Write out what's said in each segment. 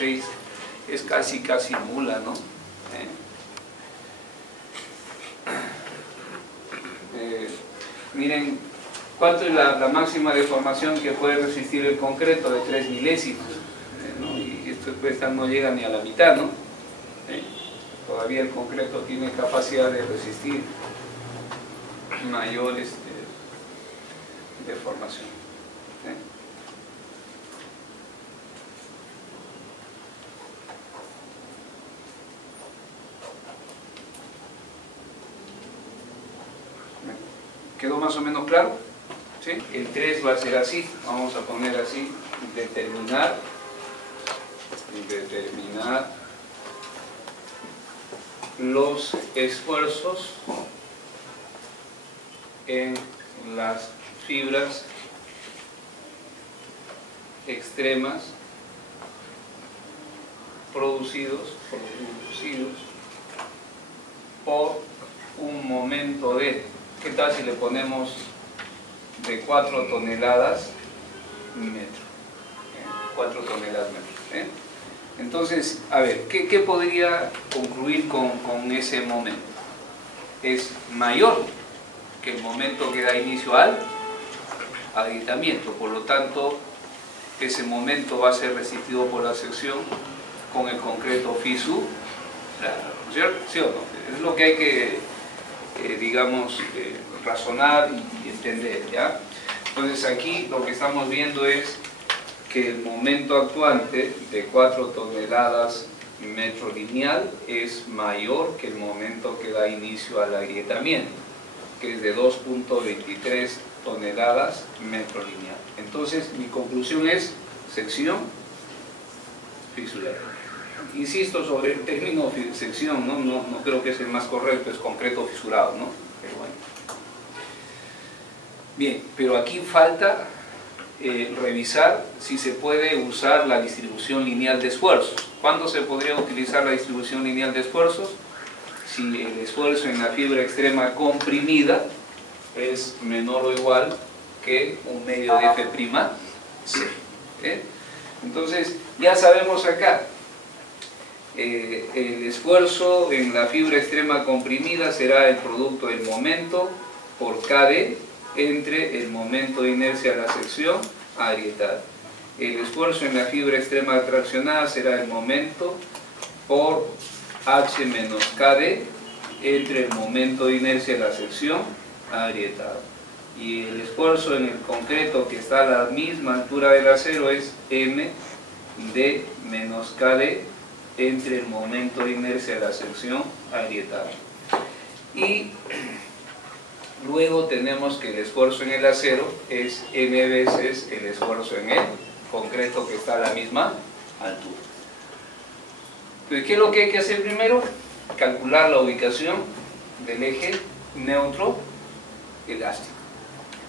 0.6 es casi nula, ¿no? Miren, ¿cuánto es la máxima deformación que puede resistir el concreto? De 3 milésimas, ¿no? Y esto pues, no llega ni a la mitad, ¿no? Todavía el concreto tiene capacidad de resistir mayor deformación. ¿Quedó más o menos claro? ¿Sí? El 3 va a ser así, vamos a poner así, determinar los esfuerzos en las fibras extremas producidos por un momento de, ¿qué tal si le ponemos de 4 toneladas metro? 4 toneladas metro. Entonces, a ver, ¿qué podría concluir con ese momento? Es mayor que el momento que da inicio al agrietamiento, por lo tanto, ese momento va a ser resistido por la sección con el concreto fisurado, ¿no es cierto? ¿Sí o no? Es lo que hay que, digamos, razonar y entender, ¿ya? Entonces aquí lo que estamos viendo es que el momento actuante de 4 toneladas metro lineal es mayor que el momento que da inicio al agrietamiento, que es de 2.23 toneladas metro lineal. Entonces mi conclusión es sección fisurada. Insisto sobre el término sección, no creo que es el más correcto, es concreto fisurado, ¿no? Pero bueno. Bien, pero aquí falta revisar si se puede usar la distribución lineal de esfuerzos. ¿Cuándo se podría utilizar la distribución lineal de esfuerzos? Si el esfuerzo en la fibra extrema comprimida es menor o igual que un medio de F'C. Entonces, ya sabemos acá, el esfuerzo en la fibra extrema comprimida será el producto del momento por KD entre el momento de inercia de la sección agrietada. El esfuerzo en la fibra extrema traccionada será el momento por H menos KD entre el momento de inercia de la sección agrietada. Y el esfuerzo en el concreto que está a la misma altura del acero es M D menos KD entre el momento de inercia de la sección agrietada. Y luego tenemos que el esfuerzo en el acero es N veces el esfuerzo en el concreto que está a la misma altura. Entonces, ¿qué es lo que hay que hacer primero? Calcular la ubicación del eje neutro elástico.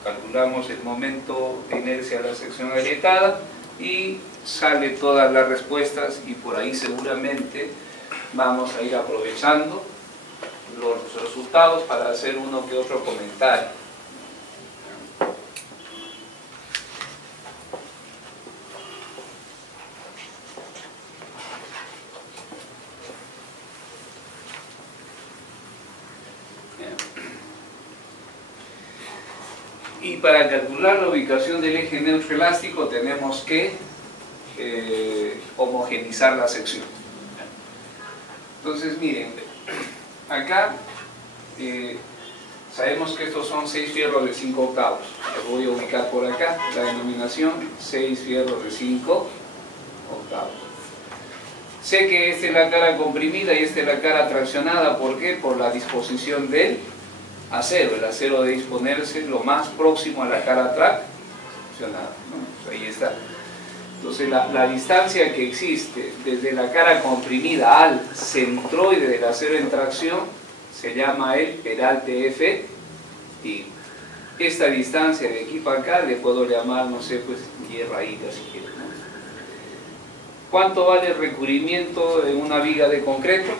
Calculamos el momento de inercia de la sección agrietada y sale todas las respuestas, y por ahí seguramente vamos a ir aprovechando los resultados para hacer uno que otro comentario. Y para calcular la ubicación del eje neutro elástico tenemos que homogeneizar la sección. Entonces miren, acá sabemos que estos son 6 fierros de 5 octavos. Los voy a ubicar por acá, la denominación 6 fierros de 5 octavos. Sé que esta es la cara comprimida y esta es la cara traccionada. ¿Por qué? Por la disposición del acero. El acero debe disponerse lo más próximo a la cara traccionada, ¿no? Pues ahí está. Entonces la distancia que existe desde la cara comprimida al centroide del acero en tracción se llama el peralte F, y esta distancia de aquí para acá le puedo llamar, no sé, pues y raíz, si quieren, ¿no? ¿Cuánto vale el recubrimiento en una viga de concreto?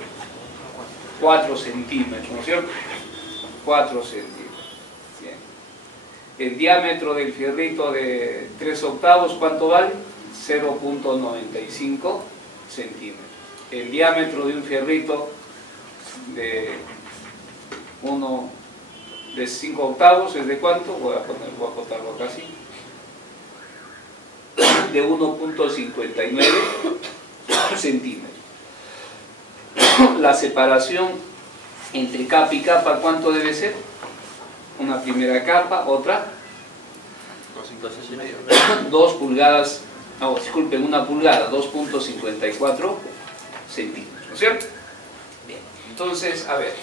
4 centímetros, ¿no es cierto? 4 centímetros. Bien. El diámetro del fierrito de 3 octavos, ¿cuánto vale? 0.95 centímetros. El diámetro de un fierrito de 5 octavos es de ¿cuánto? Voy a acotarlo acá así. De 1.59 centímetros. La separación entre capa y capa, ¿cuánto debe ser? Una primera capa, otra 2 pulgadas, no, disculpen, 1 pulgada, 2.54 centímetros, ¿no es cierto? Bien, entonces, a ver,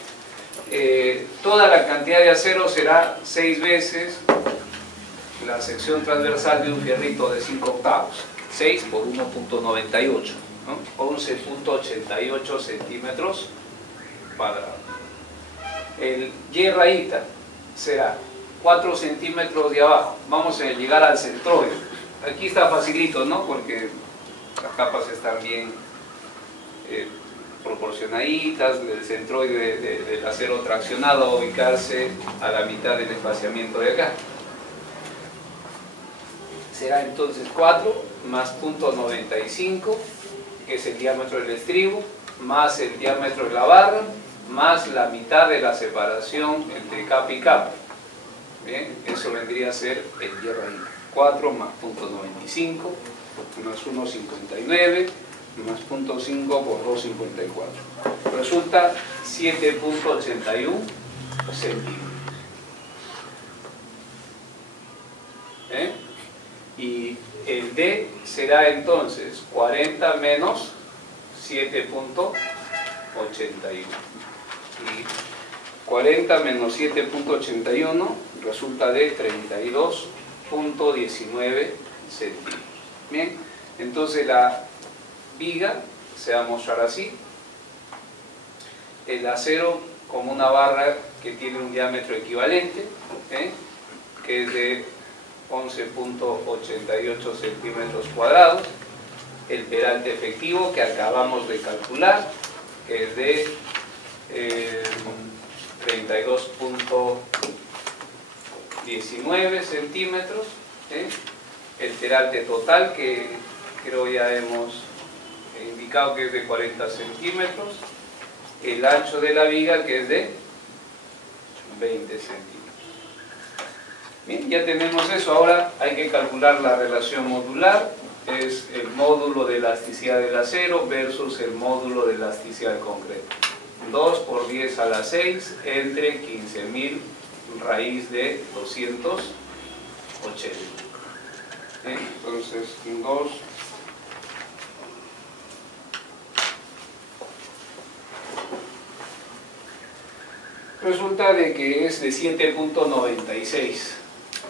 toda la cantidad de acero será 6 veces la sección transversal de un fierrito de 5 octavos, 6 por 1.98, ¿no? 11.88 centímetros cuadrados. El Y rayita será 4 centímetros de abajo. Vamos a llegar al centroide. Aquí está facilito, ¿no? Porque las capas están bien proporcionaditas. El centroide del acero traccionado va a ubicarse a la mitad del espaciamiento de acá. Será entonces 4 más 0.95, que es el diámetro del estribo, más el diámetro de la barra, más la mitad de la separación entre capa y capa. Bien, eso vendría a ser el Y raíz. 4 más 0.95 más 1.59 más 0.5 por 2.54. Resulta 7.81 centímetros. Y el D será entonces 40 menos 7.81. Y 40 menos 7.81 resulta de 32.19 centímetros. Bien, entonces la viga se va a mostrar así. El acero como una barra que tiene un diámetro equivalente, que es de 11.88 centímetros cuadrados. El peralte efectivo que acabamos de calcular, que es de 32.19 centímetros. El peralte total, que creo ya hemos indicado que es de 40 centímetros. El ancho de la viga, que es de 20 centímetros. Bien, ya tenemos eso. Ahora hay que calcular la relación modular. Es el módulo de elasticidad del acero versus el módulo de elasticidad del concreto. 2 por 10 a la 6 entre 15.000 raíz de 280. Entonces, 2 resulta de que es de 7.96.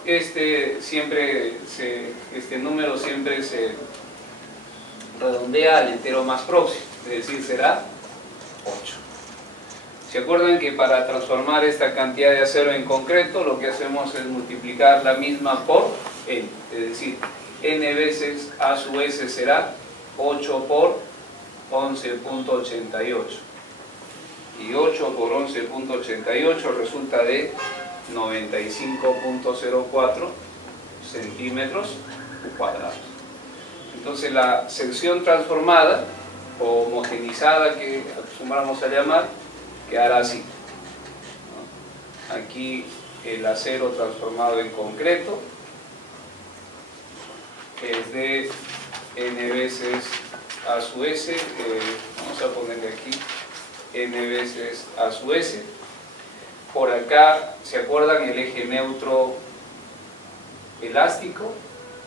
Este número siempre se redondea al entero más próximo, es decir, será 8. ¿Se acuerdan que para transformar esta cantidad de acero en concreto lo que hacemos es multiplicar la misma por n? Es decir, n veces a sub s será 8 por 11.88. Y 8 por 11.88 resulta de 95.04 centímetros cuadrados. Entonces la sección transformada o homogenizada, que acostumbramos a llamar, quedará así. Aquí el acero transformado en concreto es de n veces a sub s, vamos a ponerle aquí n veces a sub s. Por acá, ¿se acuerdan? El eje neutro elástico.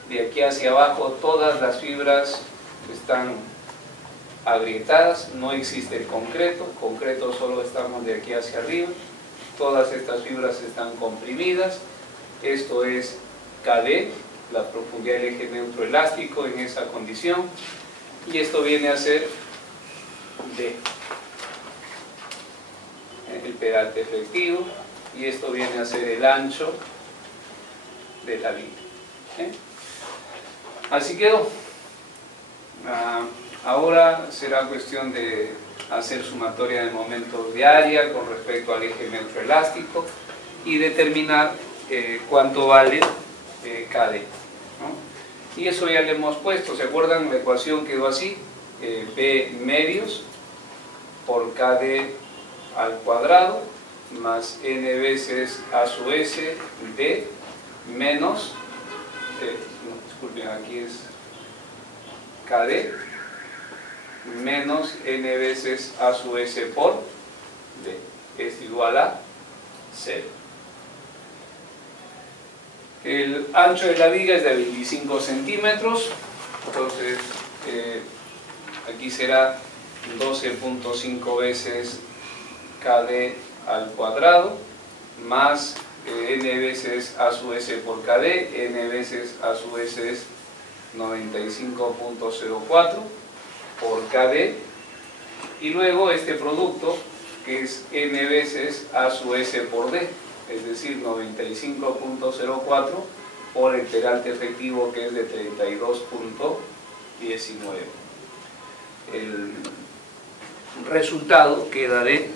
De aquí hacia abajo todas las fibras están agrietadas, no existe el concreto solo estamos de aquí hacia arriba. Todas estas fibras están comprimidas. Esto es KD, la profundidad del eje neutro elástico en esa condición. Y esto viene a ser D, el peralte efectivo, y esto viene a ser el ancho de la viga. Así quedó. Ahora será cuestión de hacer sumatoria de momentos de área con respecto al eje neutro elástico y determinar cuánto vale KD, ¿no? Y eso ya le hemos puesto. ¿Se acuerdan? La ecuación quedó así. B medios por KD al cuadrado más n veces A sub S D menos, disculpen, aquí es KD menos n veces A sub S por D es igual a 0. El ancho de la viga es de 25 centímetros, entonces aquí será 12.5 veces KD al cuadrado más n veces A sub S por KD, n veces A sub S es 95.04 por KD, y luego este producto que es n veces A sub S por D, es decir 95.04 por el peralte efectivo que es de 32.19. El resultado queda de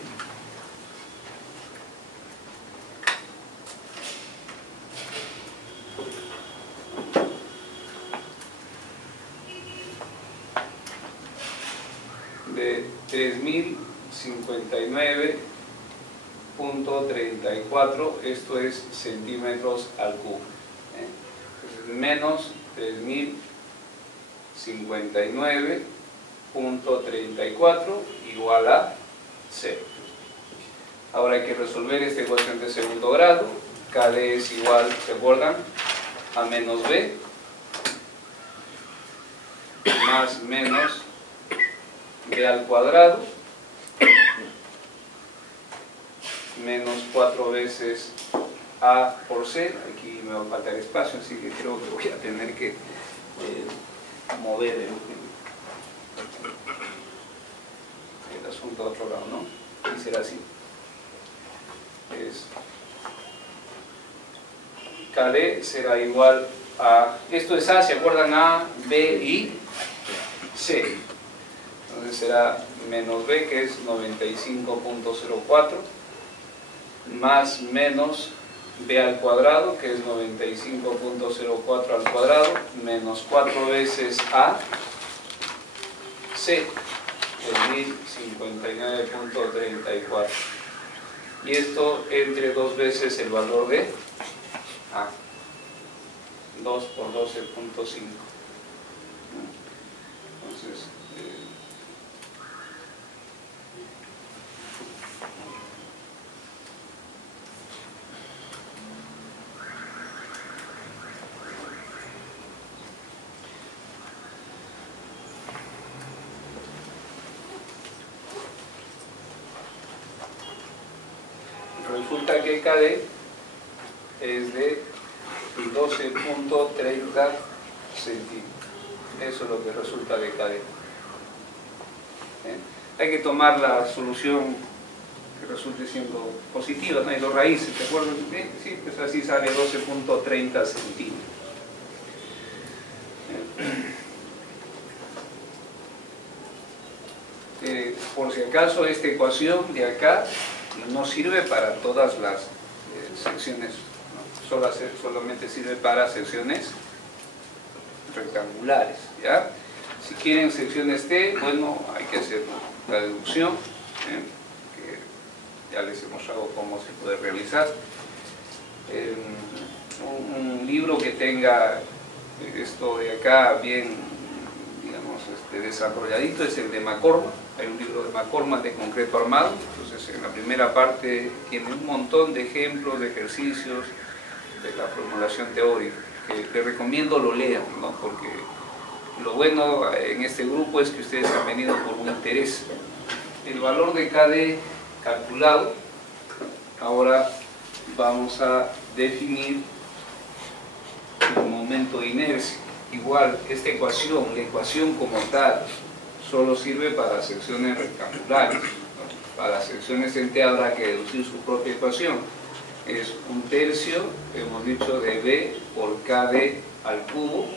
de 3059.34, esto es centímetros al cubo, menos 3059.34 igual a 0. Ahora hay que resolver esta ecuación de segundo grado. KD es igual, ¿se acuerdan? A menos B más menos B al cuadrado menos 4 veces A por C. Aquí me va a faltar espacio, así que creo que voy a tener que mover el asunto a otro lado, ¿no? Y será así. KD será igual a, esto es A, ¿se acuerdan? A, B y C. Entonces será menos B, que es 95.04, más menos B al cuadrado, que es 95.04 al cuadrado, menos 4 veces A, C, es 1059.34. Y esto entre dos veces el valor de A, 2 por 12.5. Entonces, resulta que KD es de 12.30 centímetros. Eso es lo que resulta de KD. Hay que tomar la solución que resulte siendo positiva, ¿no? Y los raíces, ¿te acuerdas? Sí, pues así sale 12.30 centímetros. Por si acaso, esta ecuación de acá no sirve para todas las secciones, ¿no? Solamente sirve para secciones rectangulares, ¿ya? Si quieren secciones T, bueno, hay que hacer la deducción, que ya les he mostrado cómo se puede realizar. Un libro que tenga esto de acá bien, digamos, desarrolladito es el de McCormack. Hay un libro de McCormack de concreto armado. Entonces en la primera parte tiene un montón de ejemplos, de ejercicios de la formulación teórica, que te recomiendo lo lean, ¿no? Porque lo bueno en este grupo es que ustedes han venido por un interés. El valor de KD calculado, ahora vamos a definir el momento de inercia. Igual, esta ecuación, la ecuación como tal, solo sirve para secciones rectangulares, ¿no? Para secciones en T habrá que deducir su propia ecuación. Es 1/3, hemos dicho, de B por KD al cubo,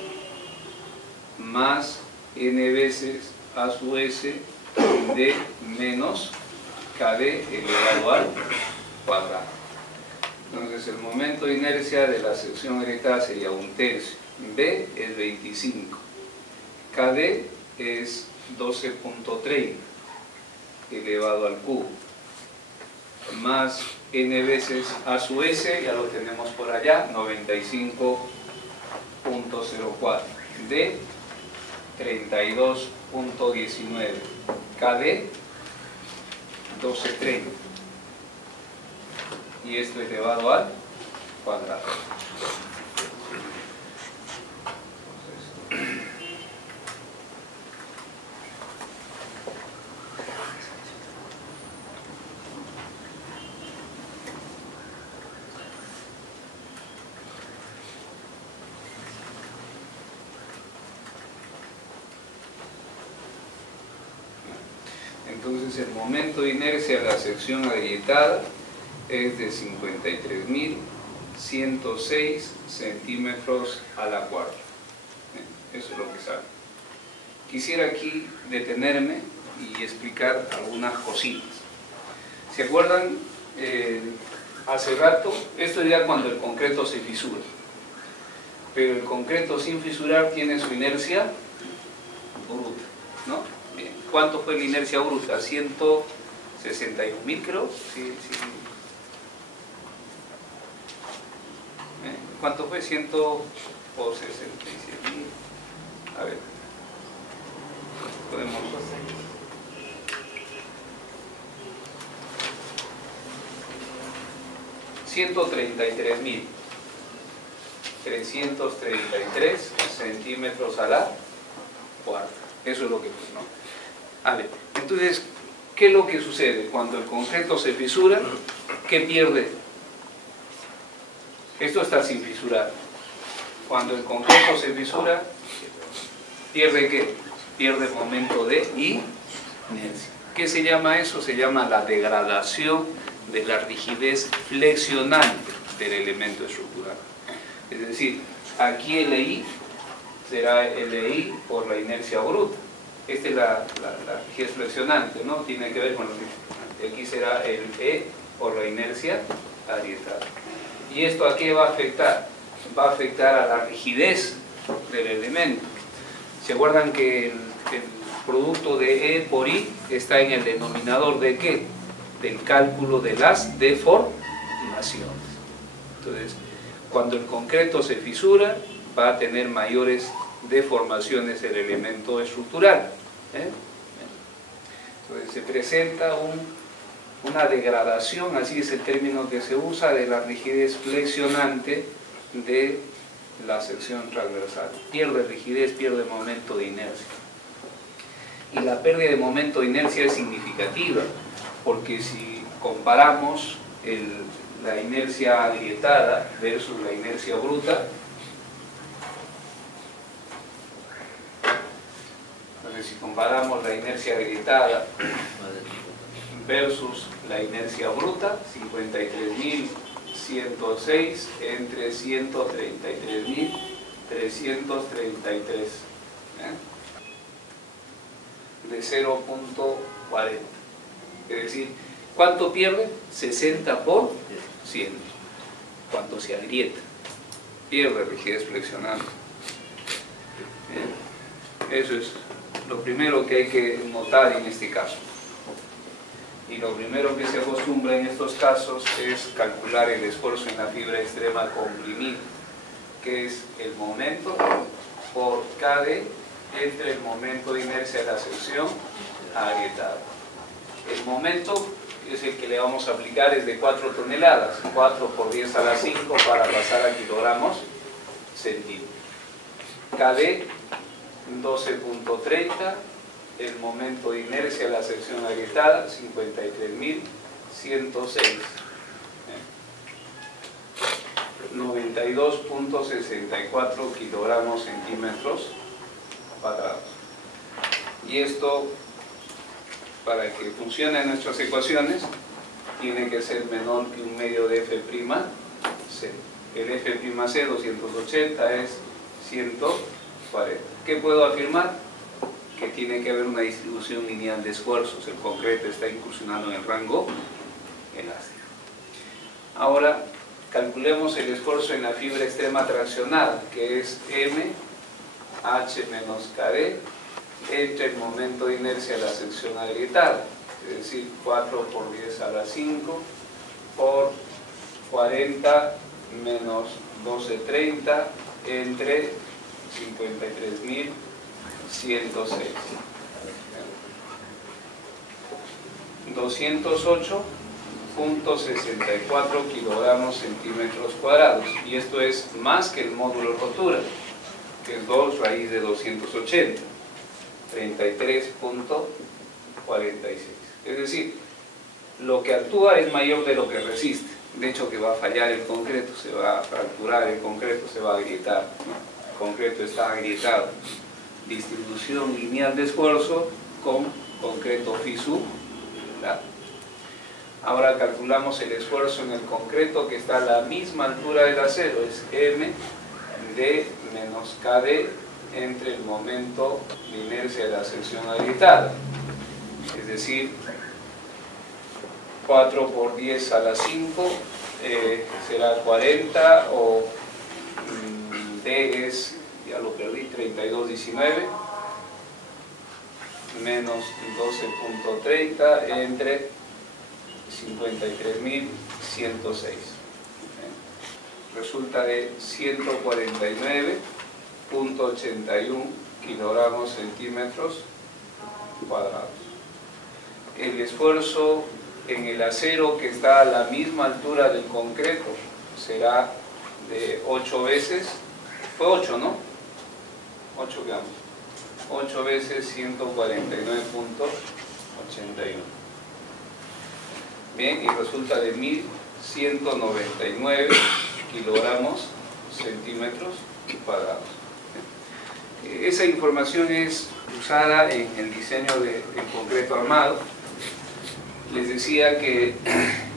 más n veces A sub S de menos KD elevado al cuadrado. Entonces el momento de inercia de la sección erectada sería 1/3. B es 25. KD es 12.30 elevado al cubo, más n veces a sub s, ya lo tenemos por allá, 95.04 de 32.19 kd 1230, y esto elevado al cuadrado. Entonces el momento de inercia a la sección agrietada es de 53.106 centímetros a la cuarta. Eso es lo que sale. Quisiera aquí detenerme y explicar algunas cositas. ¿Se acuerdan? Hace rato, esto ya cuando el concreto se fisura, pero el concreto sin fisurar tiene su inercia bruta, ¿no? Bien. ¿Cuánto fue la inercia bruta? 161.000, creo. Sí. ¿Cuánto fue? 167.000. A ver. Podemos... 133.333 centímetros a la cuarta. Eso es lo que fue, ¿no? A ver, entonces, ¿qué es lo que sucede? Cuando el concreto se fisura, ¿qué pierde? Esto está sin fisurar. Cuando el concreto se fisura, ¿pierde qué? Pierde momento de inercia. ¿Qué se llama eso? Se llama la degradación de la rigidez flexionante del elemento estructural. Es decir, aquí LI será LI por la inercia bruta. Esta es la rigidez flexionante, ¿no? Tiene que ver con lo que... Aquí será el E por la inercia agrietada. ¿Y esto a qué va a afectar? Va a afectar a la rigidez del elemento. ¿Se acuerdan que el producto de E por I está en el denominador de qué? Del cálculo de las deformaciones. Entonces, cuando el concreto se fisura, va a tener mayores deformaciones el elemento estructural. Entonces se presenta una degradación, así es el término que se usa, de la rigidez flexionante de la sección transversal. Pierde rigidez, pierde momento de inercia. Y la pérdida de momento de inercia es significativa, porque si comparamos la inercia agrietada versus la inercia bruta, entonces si comparamos la inercia agrietada versus la inercia bruta, 53.106 entre 133.333, de 0.40. Es decir, ¿cuánto pierde? 60 por 100. Cuando se agrieta, pierde rigidez flexionante. Eso es lo primero que hay que notar en este caso. Y lo primero que se acostumbra en estos casos es calcular el esfuerzo en la fibra extrema comprimida, que es el momento por KD entre el momento de inercia de la sección agrietada. El momento es el que le vamos a aplicar, es de 4 toneladas, 4 por 10 a la 5 para pasar a kilogramos centímetros. KD 12.30, el momento de inercia de la sección agrietada 53.106, 92.64 kilogramos centímetros cuadrados. Y esto, para que funcionen nuestras ecuaciones, tiene que ser menor que un medio de F'C. El F'C 280 es 140. ¿Qué puedo afirmar? Que tiene que haber una distribución lineal de esfuerzos. El concreto está incursionando en el rango elástico. Ahora, calculemos el esfuerzo en la fibra extrema traccionada, que es M H menos KD entre el momento de inercia a la sección agrietada, es decir, 4 por 10 a la 5 por 40 menos 1230 entre 53.106. 208.64 kilogramos centímetros cuadrados, y esto es más que el módulo rotura, que es 2 raíz de 280, 33.46. Es decir, lo que actúa es mayor de lo que resiste. De hecho, que va a fallar el concreto, se va a fracturar el concreto, se va a agrietar, ¿no? El concreto está agrietado. Distribución lineal de esfuerzo con concreto fisú. Ahora calculamos el esfuerzo en el concreto, que está a la misma altura del acero, es M de menos KD entre el momento de inercia de la sección agrietada, es decir, 4 por 10 a la 5 será 40, o D es, ya lo perdí, 3219 menos 12.30 entre 53.106. Resulta de 149.81 kilogramos centímetros cuadrados. El esfuerzo en el acero, que está a la misma altura del concreto, será de 8 veces, fue 8, ¿no? 8 gramos. 8 veces 149.81. Bien, y resulta de 1.199 kilogramos centímetros cuadrados. Esa información es usada en el diseño del concreto armado. Les decía que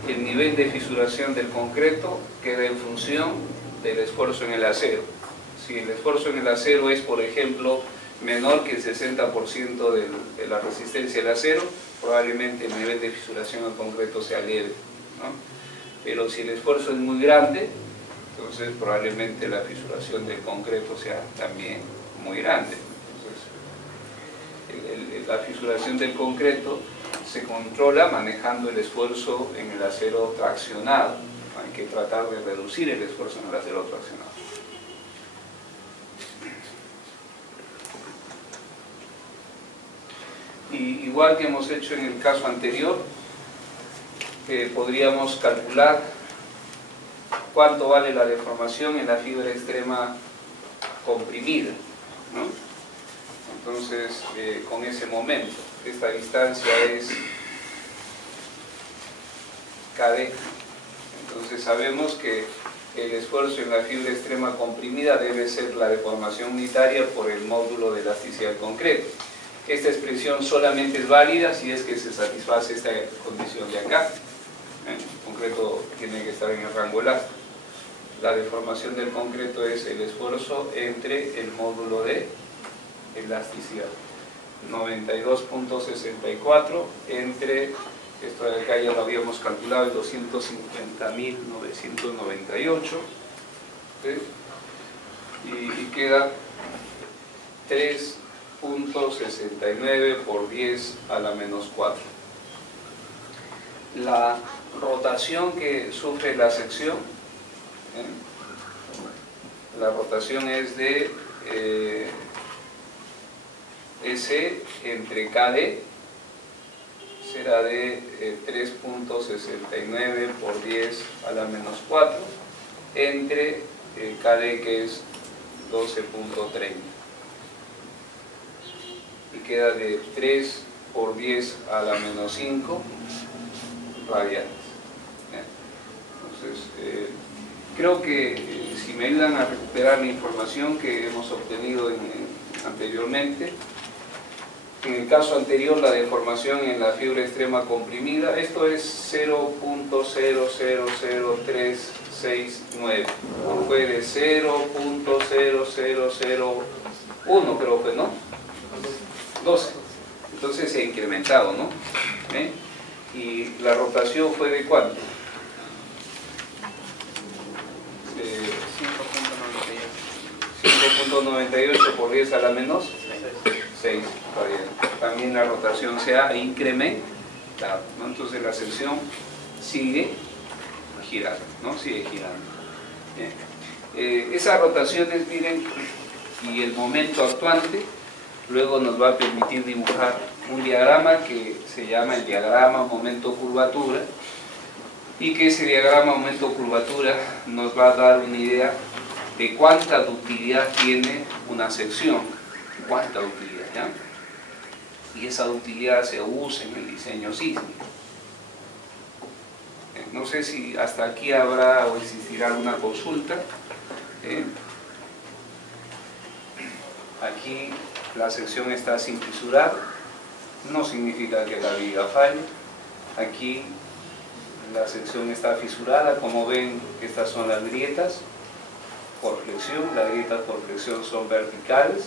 el nivel de fisuración del concreto queda en función del esfuerzo en el acero. Si el esfuerzo en el acero es, por ejemplo, menor que el 60% de la resistencia del acero, probablemente el nivel de fisuración del concreto sea leve, ¿no? Pero si el esfuerzo es muy grande, entonces probablemente la fisuración del concreto sea también muy grande. Entonces, la fisuración del concreto se controla manejando el esfuerzo en el acero traccionado. Hay que tratar de reducir el esfuerzo en el acero traccionado. Y igual que hemos hecho en el caso anterior, podríamos calcular cuánto vale la deformación en la fibra extrema comprimida, ¿no? Entonces, con ese momento, esta distancia es KD. Entonces sabemos que el esfuerzo en la fibra extrema comprimida debe ser la deformación unitaria por el módulo de elasticidad del concreto. Esta expresión solamente es válida si es que se satisface esta condición de acá. El concreto tiene que estar en el rango elástico. La deformación del concreto es el esfuerzo entre el módulo de elasticidad. 92.64 entre, esto de acá ya lo habíamos calculado, el 250.998, ¿sí? Y queda 3.69 por 10 a la menos 4. La rotación que sufre la sección, la rotación es de S entre KD, será de 3.69 por 10 a la menos 4 entre KD, que es 12.30, y queda de 3 por 10 a la menos 5 radianes. Entonces, creo que si me ayudan a recuperar la información que hemos obtenido anteriormente. En el caso anterior, la deformación en la fibra extrema comprimida, esto es 0.000369, fue de 0.0001, creo que, ¿no? 12. Entonces se ha incrementado, ¿no? Y la rotación fue de ¿cuánto? 5.98 por 10 a la menos 6 radianes. También la rotación se ha incrementado, ¿no? Entonces la sección sigue girando, ¿no? Sigue girando. Esas rotaciones, miren, y el momento actuante, luego nos va a permitir dibujar un diagrama que se llama el diagrama momento-curvatura, y que ese diagrama momento-curvatura nos va a dar una idea de cuánta ductilidad tiene una sección, cuánta ductilidad, ¿ya? Y esa ductilidad se usa en el diseño sísmico. No sé si hasta aquí habrá o existirá alguna consulta. Aquí la sección está sin fisurar, no significa que la viga falle. Aquí la sección está fisurada, como ven, estas son las grietas por flexión. Las grietas por flexión son verticales.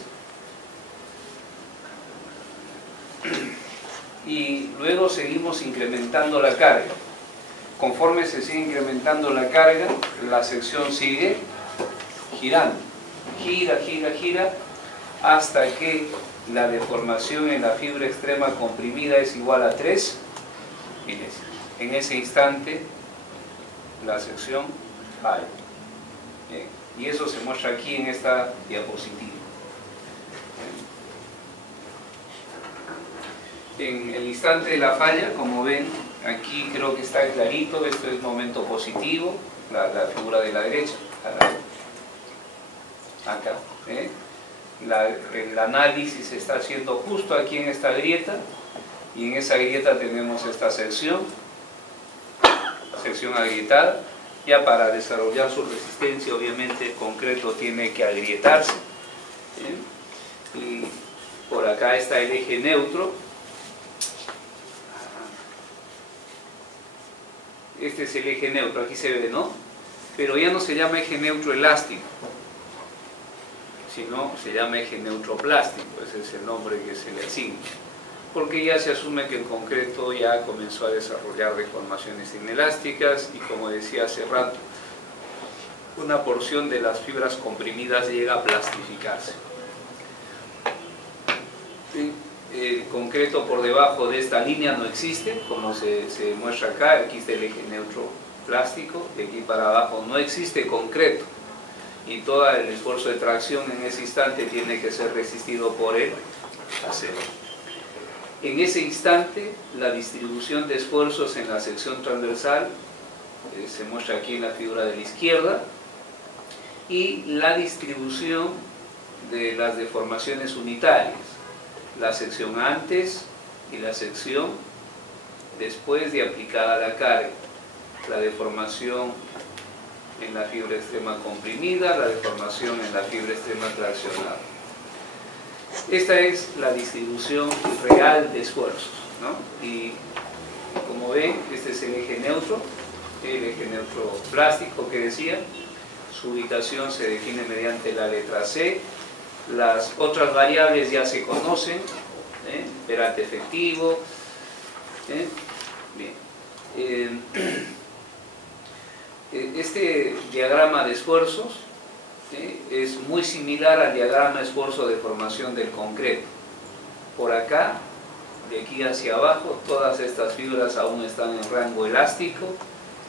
Y luego seguimos incrementando la carga. Conforme se sigue incrementando la carga, la sección sigue girando. Gira, gira, gira, hasta que la deformación en la fibra extrema comprimida es igual a 3 milésimas. En ese instante, la sección falla. Bien. Y eso se muestra aquí en esta diapositiva. En el instante de la falla, como ven, aquí creo que está clarito, esto es momento positivo, la figura de la derecha, acá. El análisis se está haciendo justo aquí en esta grieta, y en esa grieta tenemos esta sección agrietada. Ya para desarrollar su resistencia, obviamente el concreto tiene que agrietarse. Y por acá está el eje neutro. Este es el eje neutro, aquí se ve, ¿no? Pero ya no se llama eje neutro elástico, sino se llama eje neutro plástico. Ese es el nombre que se le asigna, porque ya se asume que el concreto ya comenzó a desarrollar deformaciones inelásticas, y como decía hace rato, una porción de las fibras comprimidas llega a plastificarse. ¿Sí? El concreto por debajo de esta línea no existe, como se muestra acá. Aquí está el eje neutro plástico, de aquí para abajo no existe concreto, y todo el esfuerzo de tracción en ese instante tiene que ser resistido por el acero. En ese instante, la distribución de esfuerzos en la sección transversal se muestra aquí en la figura de la izquierda, y la distribución de las deformaciones unitarias, la sección antes y la sección después de aplicada la carga, la deformación en la fibra extrema comprimida, la deformación en la fibra extrema traccionada. Esta es la distribución real de esfuerzos, ¿no? Y como ven, este es el eje neutro plástico que decía. Su ubicación se define mediante la letra C. Las otras variables ya se conocen, perante efectivo. Bien. Este diagrama de esfuerzos es muy similar al diagrama de esfuerzo de formación del concreto. Por acá, de aquí hacia abajo, todas estas fibras aún están en rango elástico,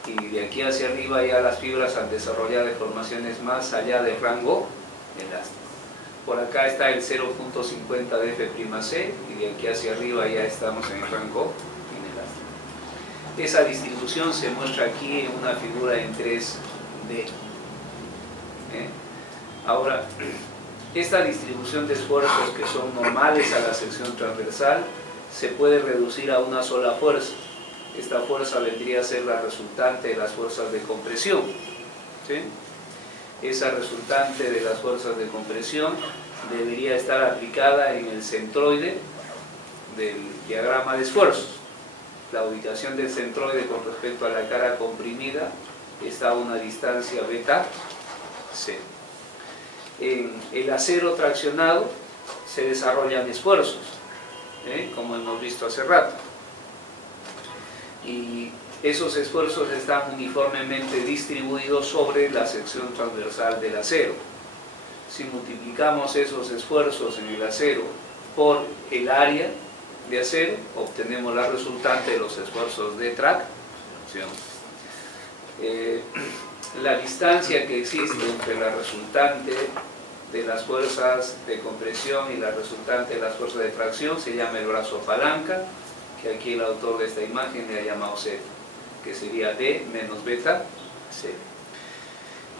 y de aquí hacia arriba ya las fibras han desarrollado deformaciones más allá del rango elástico. Por acá está el 0.50 de F'C, y de aquí hacia arriba ya estamos en el rango inelástico. Esa distribución se muestra aquí en una figura en 3D. Ahora, esta distribución de esfuerzos, que son normales a la sección transversal, se puede reducir a una sola fuerza. Esta fuerza vendría a ser la resultante de las fuerzas de compresión. ¿Sí? Esa resultante de las fuerzas de compresión debería estar aplicada en el centroide del diagrama de esfuerzos. La ubicación del centroide con respecto a la cara comprimida está a una distancia beta c. En el acero traccionado se desarrollan esfuerzos, como hemos visto hace rato, y esos esfuerzos están uniformemente distribuidos sobre la sección transversal del acero. Si multiplicamos esos esfuerzos en el acero por el área de acero, obtenemos la resultante de los esfuerzos de tracción. La distancia que existe entre la resultante de las fuerzas de compresión y la resultante de las fuerzas de tracción se llama el brazo palanca, que aquí el autor de esta imagen le ha llamado Z, que sería D menos beta C.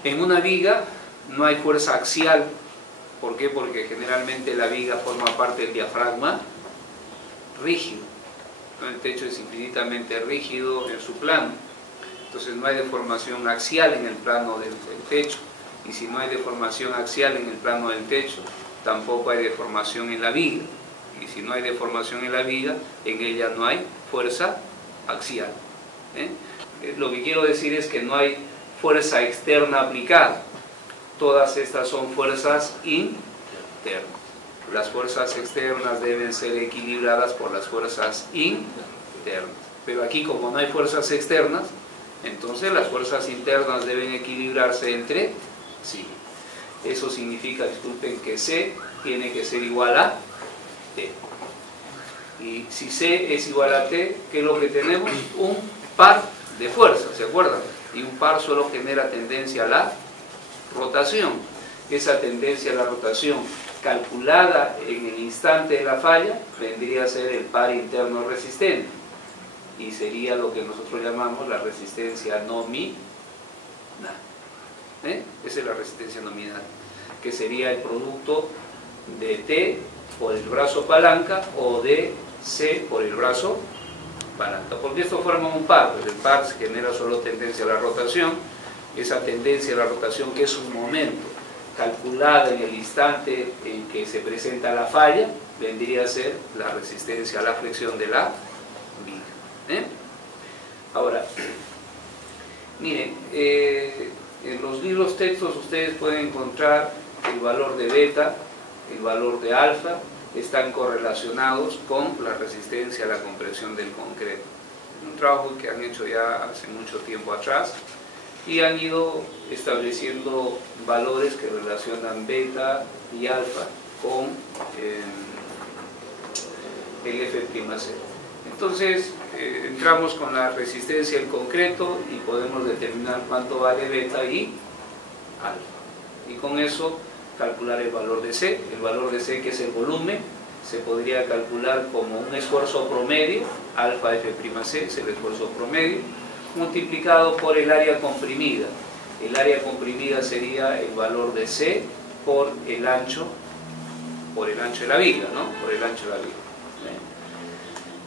En una viga no hay fuerza axial. ¿Por qué? Porque generalmente la viga forma parte del diafragma rígido. El techo es infinitamente rígido en su plano. Entonces no hay deformación axial en el plano del techo. Y si no hay deformación axial en el plano del techo, tampoco hay deformación en la viga. Y si no hay deformación en la viga, en ella no hay fuerza axial. Lo que quiero decir es que no hay fuerza externa aplicada. Todas estas son fuerzas internas. Las fuerzas externas deben ser equilibradas por las fuerzas internas. Pero aquí, como no hay fuerzas externas, entonces las fuerzas internas deben equilibrarse entre sí. Eso significa, disculpen, que C tiene que ser igual a T. Y si C es igual a T, ¿qué es lo que tenemos? Un par de fuerzas, ¿se acuerdan? Y un par solo genera tendencia a la rotación. Esa tendencia a la rotación calculada en el instante de la falla vendría a ser el par interno resistente y sería lo que nosotros llamamos la resistencia nominal. Esa es la resistencia nominal, que sería el producto de T por el brazo palanca o de C por el brazo palanca, porque esto forma un par, pues el par genera solo tendencia a la rotación. Esa tendencia a la rotación, que es un momento calculada en el instante en que se presenta la falla, vendría a ser la resistencia a la flexión de la viga. Ahora, miren, en los libros textos ustedes pueden encontrar el valor de beta, el valor de alfa, están correlacionados con la resistencia a la compresión del concreto. Es un trabajo que han hecho ya hace mucho tiempo atrás y han ido estableciendo valores que relacionan beta y alfa con el F'C. Entonces entramos con la resistencia del concreto y podemos determinar cuánto vale beta y alfa. Y con eso calcular el valor de C. El valor de C, que es el volumen, se podría calcular como un esfuerzo promedio, alfa F'C es el esfuerzo promedio, multiplicado por el área comprimida. El área comprimida sería el valor de C por el ancho de la viga, ¿no? Por el ancho de la viga.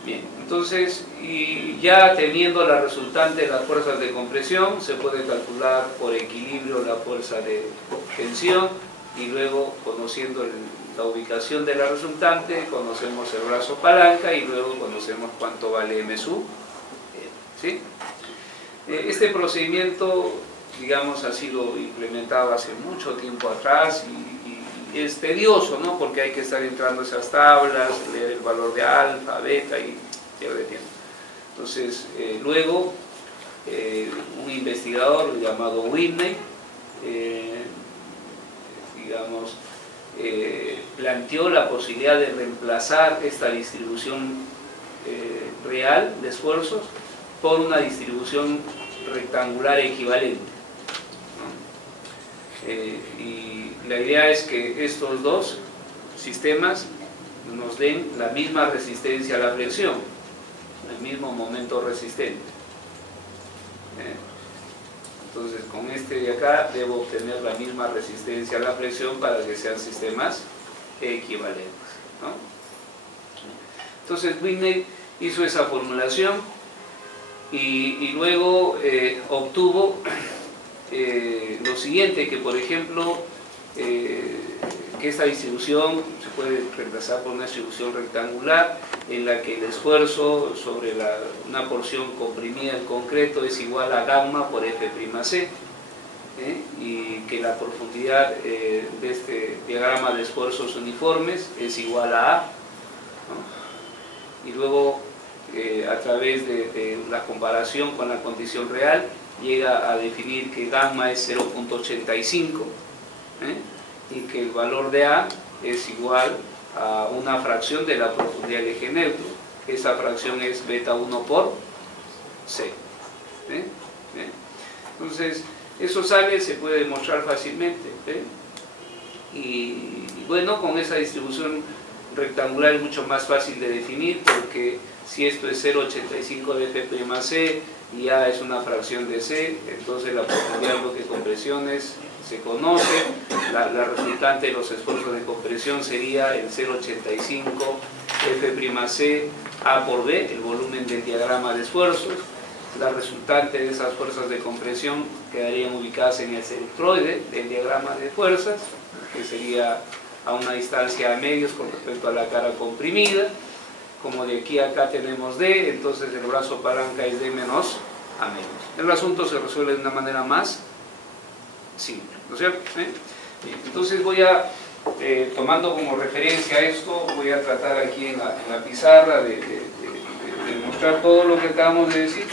Bien, entonces, y ya teniendo la resultante de las fuerzas de compresión, se puede calcular por equilibrio la fuerza de tensión y luego, conociendo la ubicación de la resultante, conocemos el brazo palanca y luego conocemos cuánto vale M sub. ¿Sí? Este procedimiento, digamos, ha sido implementado hace mucho tiempo atrás y es tedioso, ¿no? Porque hay que estar entrando a esas tablas, leer el valor de alfa, beta y pierde tiempo. Entonces, luego, un investigador llamado Whitney, digamos, planteó la posibilidad de reemplazar esta distribución real de esfuerzos por una distribución rectangular equivalente, ¿no? Y la idea es que estos dos sistemas nos den la misma resistencia a la flexión, el mismo momento resistente. Entonces, con este de acá debo obtener la misma resistencia a la flexión para que sean sistemas equivalentes, ¿no? Entonces, Whitney hizo esa formulación y luego obtuvo lo siguiente, que por ejemplo, que esta distribución se puede reemplazar por una distribución rectangular en la que el esfuerzo sobre una porción comprimida en concreto es igual a gamma por F'C, y que la profundidad de este diagrama de esfuerzos uniformes es igual a A, ¿no? Y luego a través de la comparación con la condición real llega a definir que gamma es 0.85, y que el valor de A es igual a una fracción de la profundidad del eje neutro. Esa fracción es beta 1 por C. ¿Bien? Bien. Entonces, eso se puede demostrar fác'ilmente. Y bueno, con esa distribución rectangular es mucho más fácil de definir, porque si esto es 0,85 de F'C y A es una fracción de C, entonces la profundidad del bloque de compresiones se conoce, la resultante de los esfuerzos de compresión sería el 0,85 F'C A por B, el volumen del diagrama de esfuerzos. La resultante de esas fuerzas de compresión quedarían ubicadas en el centroide del diagrama de fuerzas, que sería a una distancia a medios con respecto a la cara comprimida. Como de aquí a acá tenemos D, entonces el brazo palanca es D menos A menos. El asunto se resuelve de una manera más simple, ¿no es cierto? Entonces voy a, tomando como referencia esto, voy a tratar aquí en la pizarra de mostrar todo lo que acabamos de decir.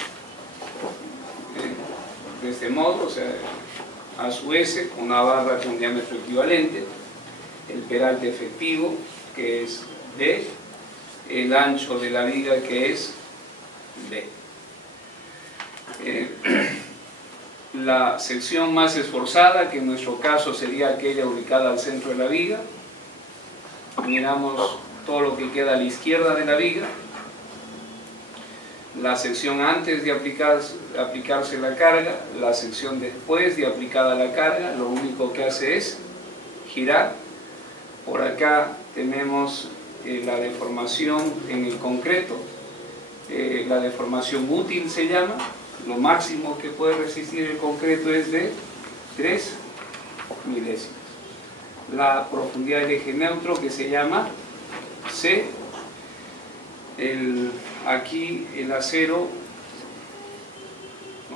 De este modo, o sea, A sub S, una barra con diámetro equivalente, el peralte efectivo, que es D, el ancho de la viga, que es B. La sección más esforzada, que en nuestro caso sería aquella ubicada al centro de la viga. Miramos todo lo que queda a la izquierda de la viga. La sección antes de aplicarse la carga, la sección después de aplicada la carga, lo único que hace es girar. Por acá tenemos la deformación en el concreto, la deformación útil se llama. Lo máximo que puede resistir el concreto es de 3 milésimas. La profundidad del eje neutro, que se llama C. Aquí el acero,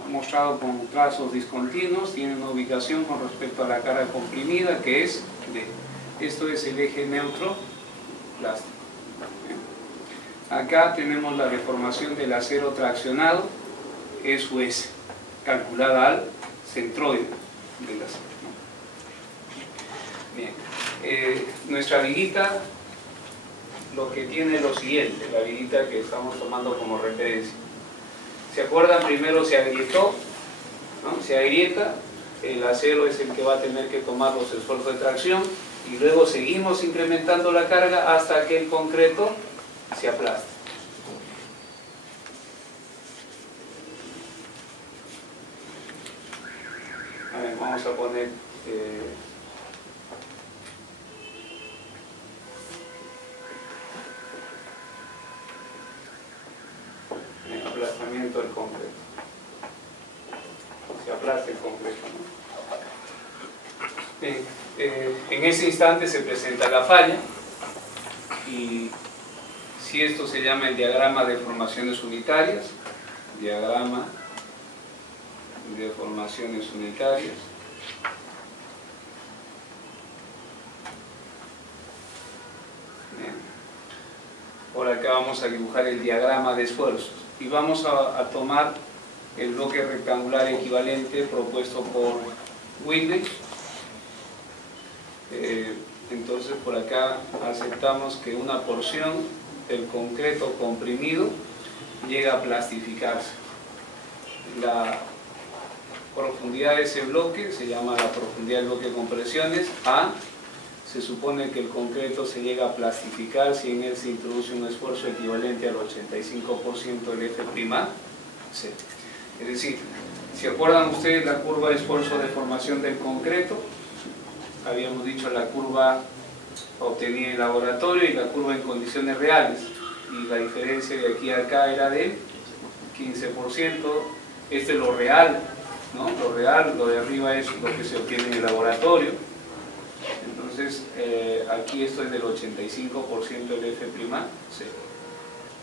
mostrado con trazos discontinuos, tiene una ubicación con respecto a la cara comprimida, que es D. Esto es el eje neutro plástico. Acá tenemos la deformación del acero traccionado, eso es calculada al centroide del acero. Bien, nuestra viguita lo que tiene es lo siguiente, la viguita que estamos tomando como referencia. ¿Se acuerdan? Primero se agrietó, ¿no? Se agrieta, el acero es el que va a tener que tomar los esfuerzos de tracción, y luego seguimos incrementando la carga hasta que el concreto se aplasta. A ver, vamos a poner el aplastamiento del concreto. Se aplasta el concreto, ¿no? En ese instante se presenta la falla, y si esto se llama el diagrama de formaciones unitarias, diagrama de formaciones unitarias. Bien. Por acá vamos a dibujar el diagrama de esfuerzos y vamos a tomar el bloque rectangular equivalente propuesto por Whitley. Entonces por acá aceptamos que una porción del concreto comprimido llega a plastificarse. La profundidad de ese bloque se llama la profundidad del bloque de compresiones A. Se supone que el concreto se llega a plastificar si en él se introduce un esfuerzo equivalente al 85% del F'C. Es decir, ¿se acuerdan ustedes la curva de esfuerzo de formación del concreto? Habíamos dicho la curva obtenida en el laboratorio y la curva en condiciones reales, y la diferencia de aquí a acá era de 15%. Este es lo real, ¿no? Lo real, lo de arriba es lo que se obtiene en el laboratorio. Entonces aquí esto es del 85% del F'C.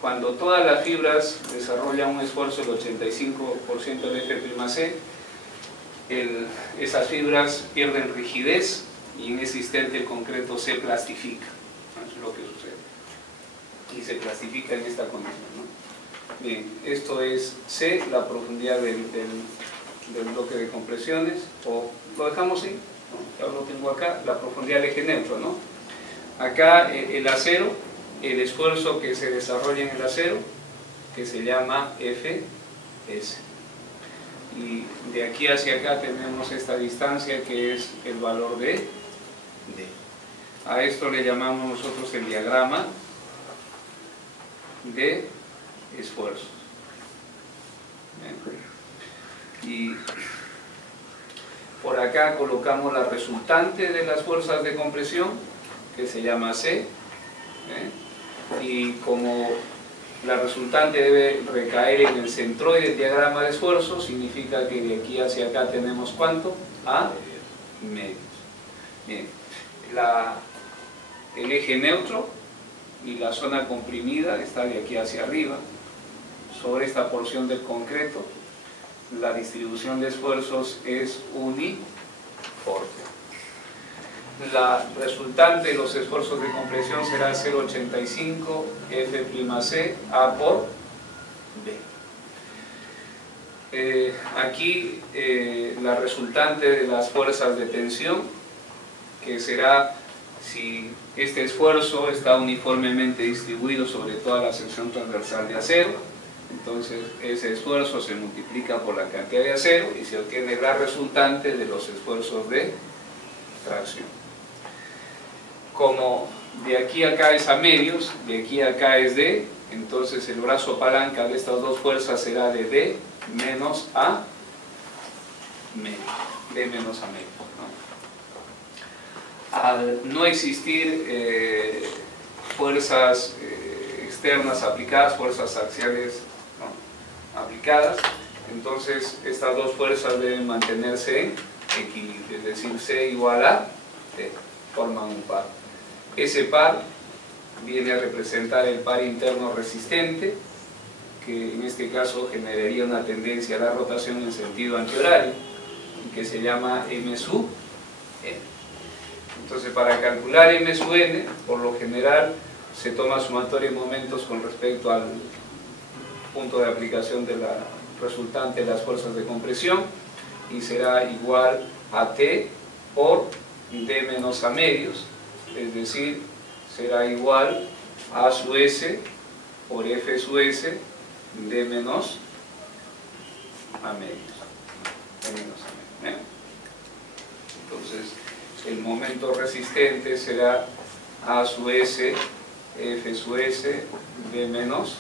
Cuando todas las fibras desarrollan un esfuerzo del 85% del F'C, esas fibras pierden rigidez y en ese instante el concreto se plastifica. Eso es lo que sucede. Y se plastifica en esta condición, ¿no? Bien, esto es C, la profundidad del bloque de compresiones, o lo dejamos ahí, ¿no? Ya lo tengo acá, la profundidad del eje neutro, ¿no? acá el acero, el esfuerzo que se desarrolla en el acero, que se llama Fs. Y de aquí hacia acá tenemos esta distancia que es el valor de D. A esto le llamamos nosotros el diagrama de esfuerzos. Y por acá colocamos la resultante de las fuerzas de compresión, que se llama C, y como la resultante debe recaer en el centroide del diagrama de esfuerzo, significa que de aquí hacia acá tenemos ¿cuánto? A medios. Bien, el eje neutro y la zona comprimida está de aquí hacia arriba. Sobre esta porción del concreto, la distribución de esfuerzos es uniforme. La resultante de los esfuerzos de compresión será 0,85 F'C A por B. Aquí la resultante de las fuerzas de tensión, que será si este esfuerzo está uniformemente distribuido sobre toda la sección transversal de acero, entonces ese esfuerzo se multiplica por la cantidad de acero y se obtiene la resultante de los esfuerzos de tracción. Como de aquí a acá es a medios, de aquí a acá es D, entonces el brazo palanca de estas dos fuerzas será de D menos A medios, D menos A medios, ¿no? Al no existir fuerzas externas aplicadas, fuerzas axiales, ¿no?, aplicadas, entonces estas dos fuerzas deben mantenerse en equilibrio, es decir, C igual a D, forman un par. Ese par viene a representar el par interno resistente, que en este caso generaría una tendencia a la rotación en sentido antihorario, que se llama M sub N. Entonces, para calcular M sub N, por lo general se toma sumatoria de momentos con respecto al punto de aplicación de la resultante de las fuerzas de compresión, y será igual a T por D menos A medios, es decir, será igual a sub S por F sub S D menos A medios. Entonces, el momento resistente será A sub S F sub S D menos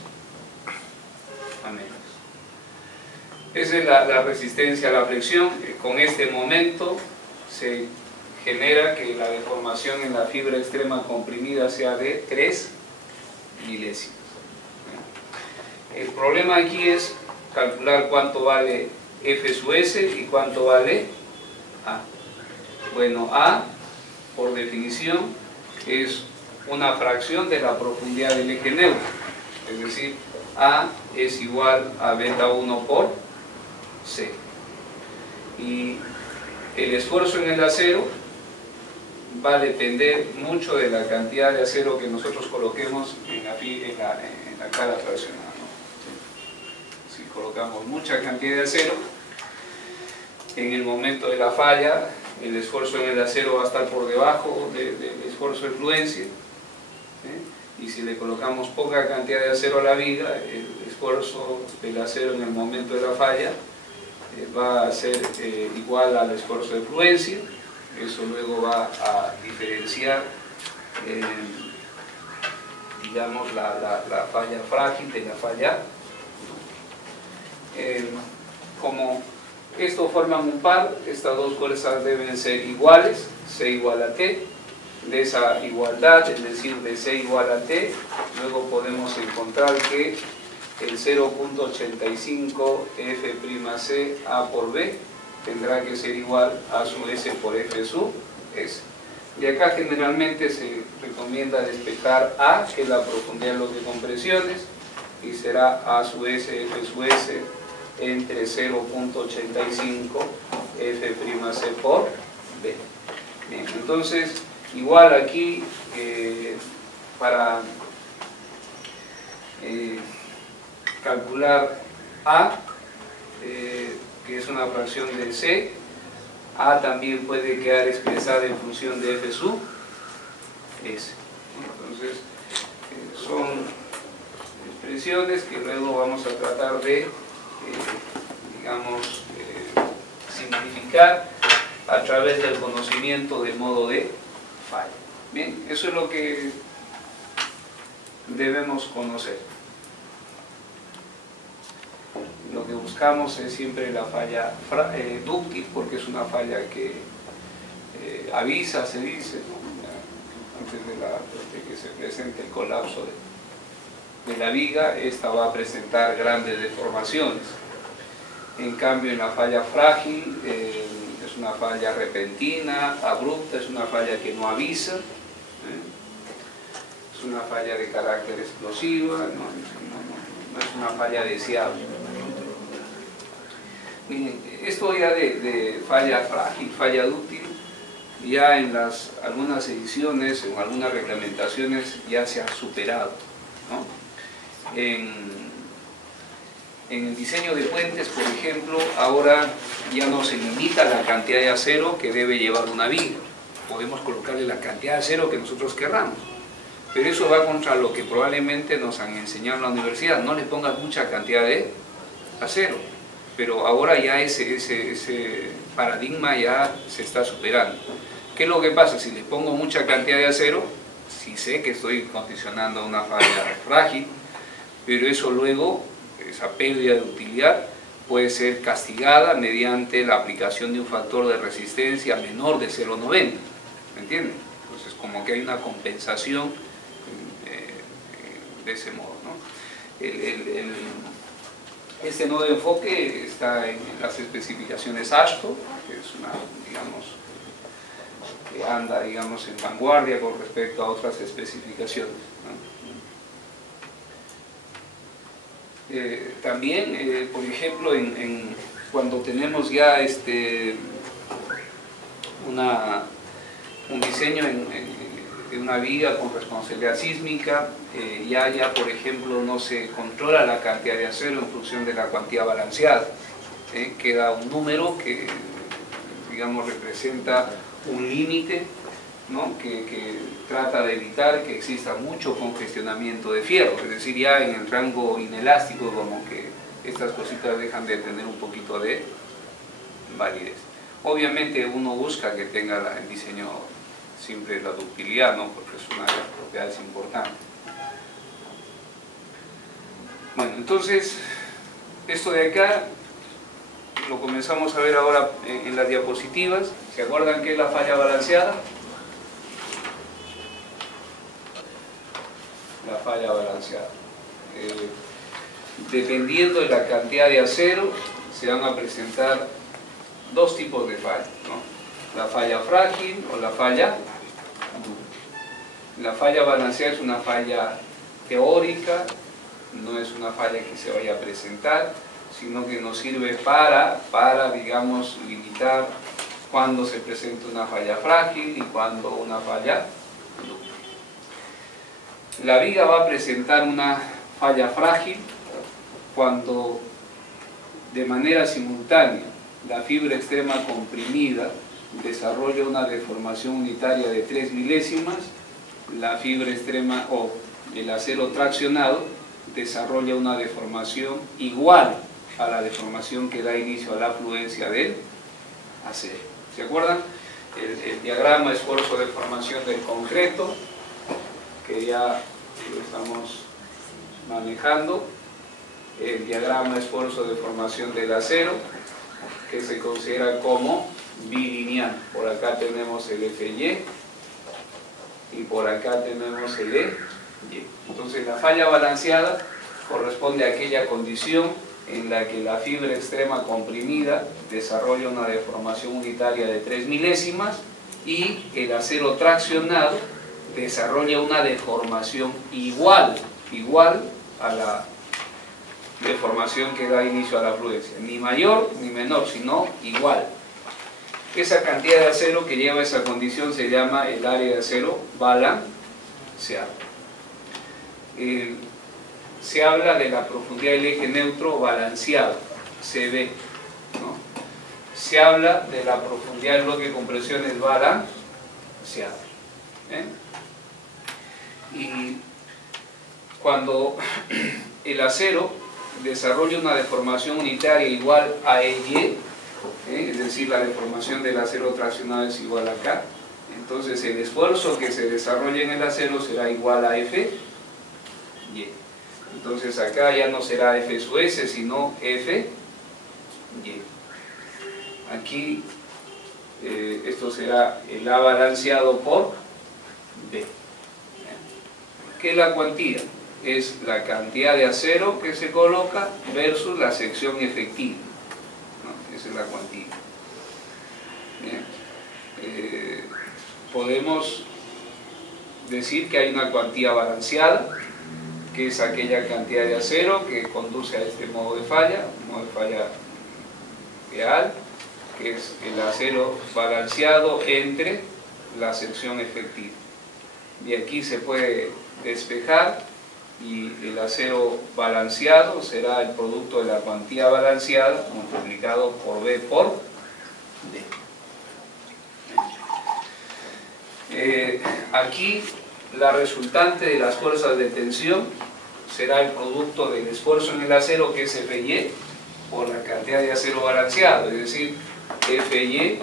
A medios. Esa es la resistencia a la flexión. Con este momento se genera que la deformación en la fibra extrema comprimida sea de 3 milésimos. El problema aquí es calcular cuánto vale F sub S y cuánto vale A. Bueno, A, por definición, es una fracción de la profundidad del eje neutro, es decir, A es igual a beta 1 por C. Y el esfuerzo en el acero va a depender mucho de la cantidad de acero que nosotros coloquemos en la cara traccionada, ¿no? Si colocamos mucha cantidad de acero, en el momento de la falla, el esfuerzo en el acero va a estar por debajo del esfuerzo de fluencia, y si le colocamos poca cantidad de acero a la viga, el esfuerzo del acero en el momento de la falla va a ser igual al esfuerzo de fluencia. Eso luego va a diferenciar, digamos, la falla frágil de la falla. Como esto forman un par, estas dos fuerzas deben ser iguales, C igual a T. De esa igualdad, es decir, de C igual a T, luego podemos encontrar que el 0.85 F'C A por B tendrá que ser igual a sub S por F sub S. Y acá generalmente se recomienda despejar A, que es la profundidad de los de compresiones, y será A sub S, F sub S entre 0.85 F'C por B. Bien, entonces, igual aquí, para calcular A, que es una fracción de C, A también puede quedar expresada en función de F sub S. Entonces, son expresiones que luego vamos a tratar de, digamos, simplificar a través del conocimiento del modo de falla. Bien, eso es lo que debemos conocer. Lo que buscamos es siempre la falla dúctil, porque es una falla que avisa, se dice, ¿no? Antes de que se presente el colapso de la viga, esta va a presentar grandes deformaciones. En cambio, en la falla frágil, es una falla repentina, abrupta, es una falla que no avisa, es una falla de carácter explosiva, no es una falla deseable. Miren, esto ya de falla frágil, falla dúctil, ya en algunas ediciones, en algunas reglamentaciones ya se ha superado, ¿no? En el diseño de puentes, por ejemplo, ahora ya no se limita la cantidad de acero que debe llevar una viga. Podemos colocarle la cantidad de acero que nosotros querramos, pero eso va contra lo que probablemente nos han enseñado en la universidad. No le pongas mucha cantidad de acero, pero ahora ya ese paradigma ya se está superando. ¿Qué es lo que pasa? Si le pongo mucha cantidad de acero, sí sé que estoy condicionando una falla frágil, pero eso luego, esa pérdida de utilidad, puede ser castigada mediante la aplicación de un factor de resistencia menor de 0,90. ¿Me entienden? Entonces, como que hay una compensación de ese modo, ¿no? Este nodo de enfoque está en las especificaciones AASHTO, que es una, digamos, que anda, digamos, en vanguardia con respecto a otras especificaciones, ¿no? También, por ejemplo, cuando tenemos ya un diseño de una viga con responsabilidad sísmica, ya por ejemplo no se controla la cantidad de acero en función de la cuantía balanceada, queda un número que, digamos, representa un límite, ¿no? que trata de evitar que exista mucho congestionamiento de fierro, es decir, ya en el rango inelástico como que estas cositas dejan de tener un poquito de validez. Obviamente uno busca que tenga el diseño siempre la ductilidad, ¿no? Porque es una de las propiedades importantes. Bueno, entonces esto de acá lo comenzamos a ver ahora en las diapositivas. ¿Se acuerdan qué es la falla balanceada? La falla balanceada. Dependiendo de la cantidad de acero, se van a presentar dos tipos de falla, ¿no? La falla frágil o la falla dúctil. La falla balanceada es una falla teórica, no es una falla que se vaya a presentar, sino que nos sirve para digamos, limitar cuándo se presenta una falla frágil y cuándo una falla dúctil. La viga va a presentar una falla frágil cuando de manera simultánea la fibra extrema comprimida desarrolla una deformación unitaria de 3 milésimas, la fibra extrema o el acero traccionado desarrolla una deformación igual a la deformación que da inicio a la afluencia del acero. ¿Se acuerdan? El diagrama esfuerzo de formación del concreto, que ya lo estamos manejando, el diagrama esfuerzo de formación del acero, que se considera como bilineal. Por acá tenemos el FY y por acá tenemos el EY. Entonces la falla balanceada corresponde a aquella condición en la que la fibra extrema comprimida desarrolla una deformación unitaria de 3 milésimas y el acero traccionado desarrolla una deformación igual a la deformación que da inicio a la afluencia, ni mayor ni menor, sino igual. Esa cantidad de acero que lleva esa condición se llama el área de acero balanceado. Se habla de la profundidad del eje neutro balanceado, CB, ¿no? Se habla de la profundidad del bloque de compresiones balanceado. Y cuando el acero desarrolla una deformación unitaria igual a EY, es decir, la deformación del acero traccionado es igual a K, entonces el esfuerzo que se desarrolla en el acero será igual a F, Y. Entonces acá ya no será F sub S, sino F, Y. Aquí esto será el A balanceado por B. ¿Qué es la cuantía? Es la cantidad de acero que se coloca versus la sección efectiva, ¿no? Esa es la cuantía. Bien. Podemos decir que hay una cuantía balanceada, que es aquella cantidad de acero que conduce a este modo de falla, un modo de falla real, que es el acero balanceado entre la sección efectiva. Y aquí se puede despejar y el acero balanceado será el producto de la cuantía balanceada multiplicado por B por D. Aquí la resultante de las fuerzas de tensión será el producto del esfuerzo en el acero, que es Fy, por la cantidad de acero balanceado, es decir, Fy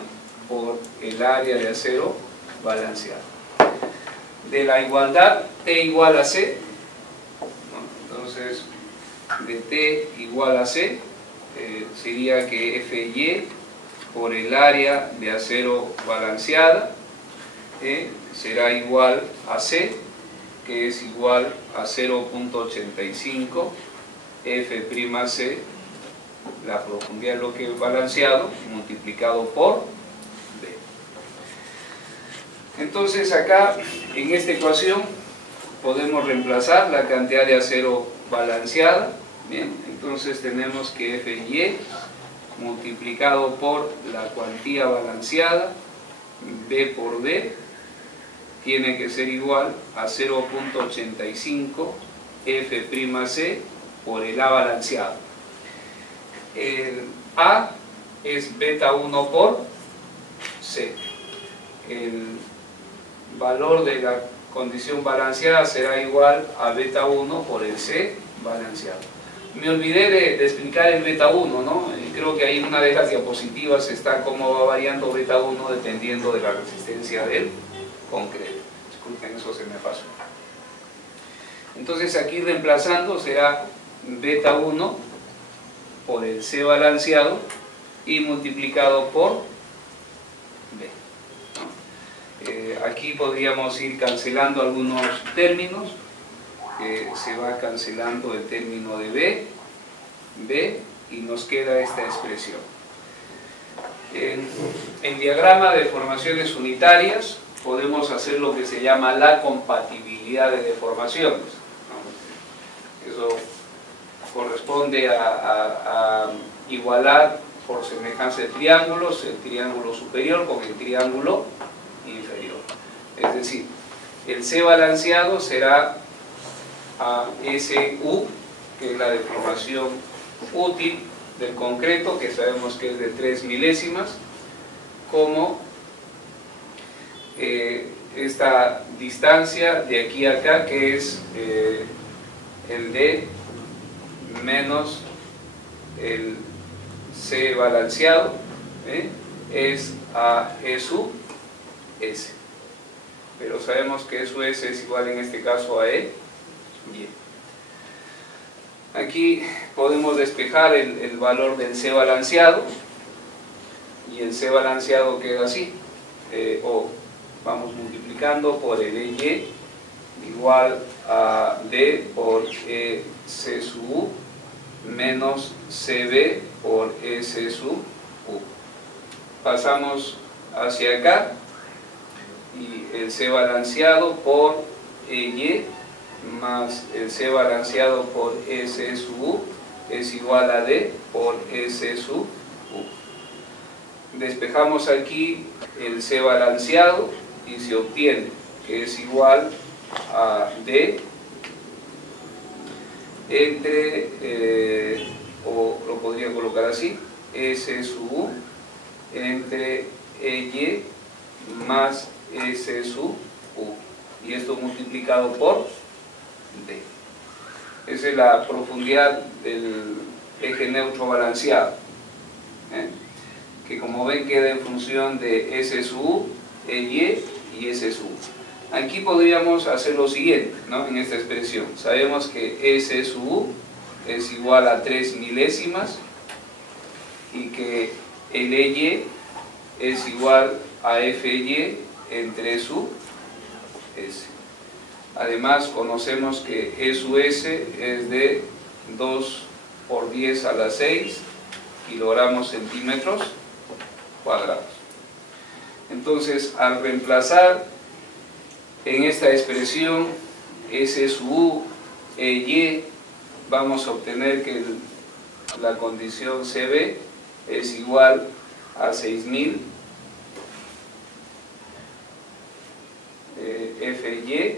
por el área de acero balanceado. De la igualdad T igual a C, ¿no? Entonces de T igual a C sería que Fy por el área de acero balanceada será igual a C, que es igual a 0.85 F'C, la profundidad del bloque balanceado, multiplicado por B. Entonces acá, en esta ecuación, podemos reemplazar la cantidad de acero balanceada. Bien, entonces tenemos que Fy multiplicado por la cuantía balanceada, B por D, tiene que ser igual a 0.85 F'C por el A balanceado. El A es beta 1 por C. El valor de la condición balanceada será igual a beta 1 por el C balanceado. Me olvidé de explicar el beta 1, ¿no? Creo que ahí en una de las diapositivas está cómo va variando beta 1 dependiendo de la resistencia del concreto. Disculpen, eso se me pasó. Entonces aquí reemplazando será beta 1 por el C balanceado y multiplicado por B, ¿no? Aquí podríamos ir cancelando algunos términos, se va cancelando el término de B y nos queda esta expresión. En diagrama de deformaciones unitarias podemos hacer lo que se llama la compatibilidad de deformaciones, ¿no? Eso corresponde a igualar por semejanza de triángulos el triángulo superior con el triángulo inferior. Es decir, el C balanceado será a SU, que es la deformación útil del concreto, que sabemos que es de 3 milésimas, como esta distancia de aquí a acá, que es el D menos el C balanceado, es a E sub S. Pero sabemos que E sub S es igual en este caso a E. Bien. Aquí podemos despejar el valor del C balanceado y el C balanceado queda así, o vamos multiplicando por el EY igual a D por EC sub U menos CB por S sub U. Pasamos hacia acá y el C balanceado por EY más el C balanceado por S sub U es igual a D por S sub U. Despejamos aquí el C balanceado y se obtiene que es igual a D entre, o lo podría colocar así, S sub U entre EY más S sub U. y esto multiplicado por D. Esa es la profundidad del eje neutro balanceado, que como ven queda en función de S sub U, EY y S sub U. Aquí podríamos hacer lo siguiente, ¿no? En esta expresión sabemos que S sub U es igual a 3 milésimas y que el EY es igual a FY entre sub S. Además conocemos que E sub S es de 2 por 10 a la 6 kilogramos centímetros cuadrados. Entonces, al reemplazar en esta expresión S sub U, EY, vamos a obtener que la condición CB es igual a 6000 FY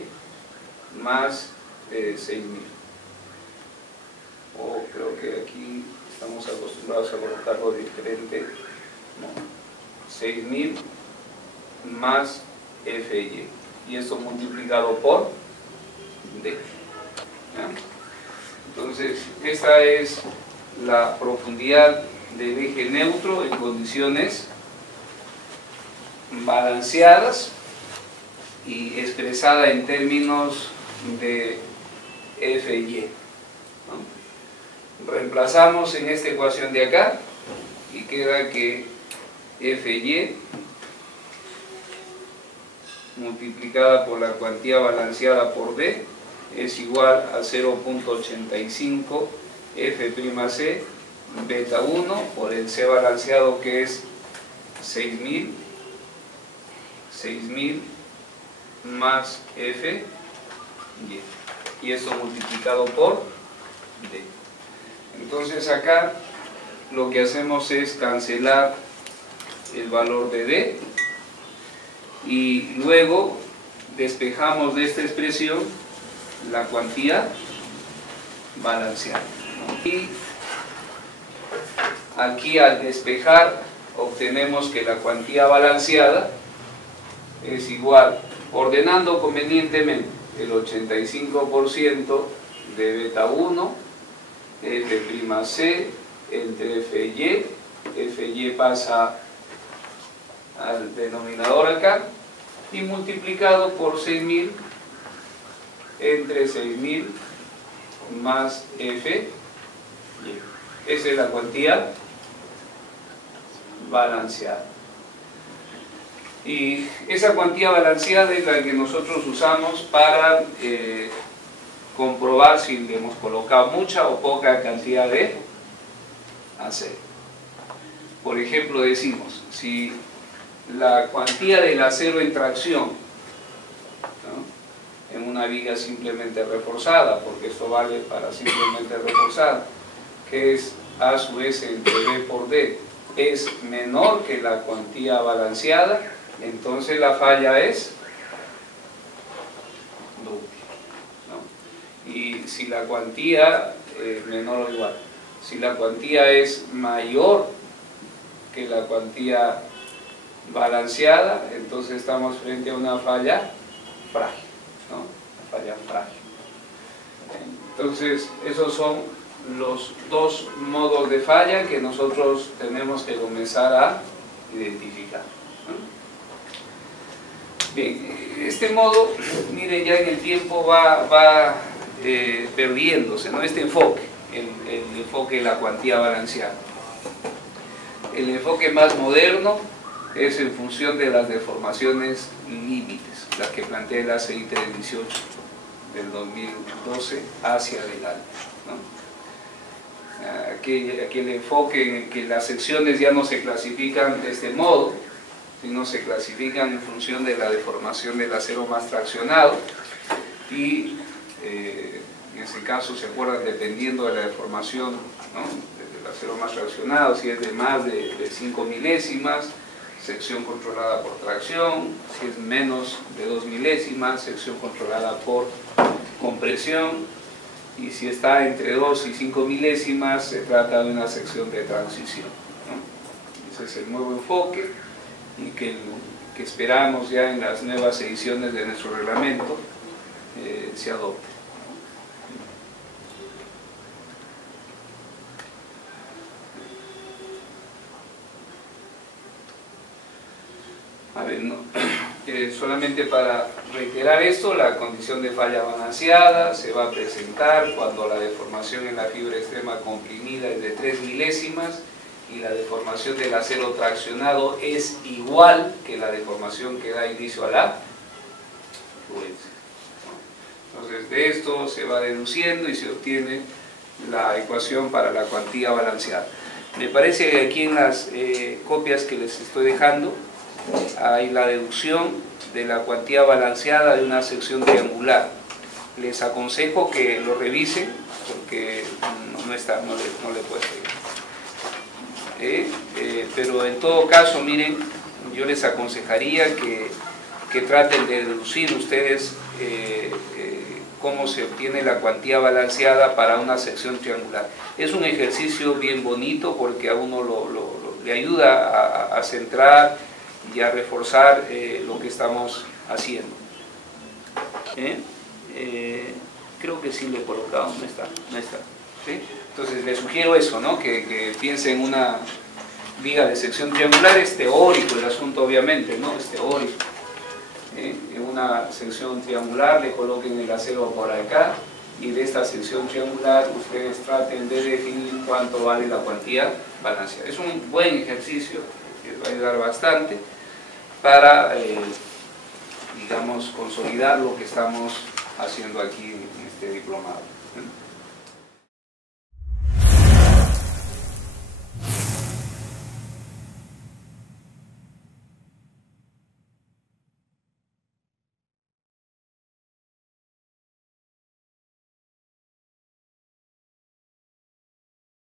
más 6000. O creo que aquí estamos acostumbrados a colocarlo diferente. No. 6000 más FY. Y esto multiplicado por D. ¿Ya? Entonces, esta es la profundidad del eje neutro en condiciones balanceadas y expresada en términos de FY, ¿no? Reemplazamos en esta ecuación de acá y queda que FY multiplicada por la cuantía balanceada por D es igual a 0.85 F'C beta 1 por el C balanceado, que es 6000 más F y esto multiplicado por D. Entonces acá lo que hacemos es cancelar el valor de D y luego despejamos de esta expresión la cuantía balanceada. Y aquí al despejar obtenemos que la cuantía balanceada es igual, ordenando convenientemente, el 85% de beta 1 F'C entre FY pasa al denominador acá y multiplicado por 6000 entre 6000 más Fy. Esa es la cuantía balanceada. Y esa cuantía balanceada es la que nosotros usamos para comprobar si le hemos colocado mucha o poca cantidad de acero. Por ejemplo, decimos, si la cuantía del acero en tracción, ¿no?, en una viga simplemente reforzada, porque esto vale para simplemente reforzada, que es A sub S entre B por D, es menor que la cuantía balanceada, entonces la falla es doble, ¿no? Y si la cuantía menor o igual, si la cuantía es mayor que la cuantía balanceada, entonces estamos frente a una falla frágil, ¿no? Una falla frágil. Entonces, esos son los dos modos de falla que nosotros tenemos que comenzar a identificar, ¿no? Bien, este modo, miren, ya en el tiempo va perdiéndose, ¿no?, este enfoque, el enfoque de la cuantía balanceada. El enfoque más moderno es en función de las deformaciones límites, las que plantea el ACI 318 del 2012 hacia adelante, ¿no? Aquí el enfoque en el que las secciones ya no se clasifican de este modo, sino se clasifican en función de la deformación del acero más traccionado y en ese caso, se acuerdan, dependiendo de la deformación, ¿no?, del acero más traccionado, si es de más de 5 milésimas, sección controlada por tracción; si es menos de 2 milésimas, sección controlada por compresión; y si está entre 2 y 5 milésimas, se trata de una sección de transición, ¿no? Ese es el nuevo enfoque, y que que esperamos ya en las nuevas ediciones de nuestro reglamento se adopte. A ver, no. Solamente para reiterar esto, la condición de falla balanceada se va a presentar cuando la deformación en la fibra extrema comprimida es de 3 milésimas y la deformación del acero traccionado es igual que la deformación que da inicio a la fluencia. Entonces de esto se va deduciendo y se obtiene la ecuación para la cuantía balanceada. Me parece que aquí en las copias que les estoy dejando hay la deducción de la cuantía balanceada de una sección triangular. Les aconsejo que lo revisen porque no le puedo pero en todo caso, miren, yo les aconsejaría que traten de deducir ustedes cómo se obtiene la cuantía balanceada para una sección triangular. Es un ejercicio bien bonito porque a uno le ayuda a centrar y a reforzar lo que estamos haciendo. Creo que sí lo he colocado, no está. ¿Sí? Entonces les sugiero eso, ¿no? que piensen en una viga de sección triangular. Es teórico el asunto, obviamente, ¿no? Es teórico. En una sección triangular le coloquen el acero por acá y de esta sección triangular ustedes traten de definir cuánto vale la cuantía balanceada. Es un buen ejercicio que les va a ayudar bastante para, digamos, consolidar lo que estamos haciendo aquí en este diplomado.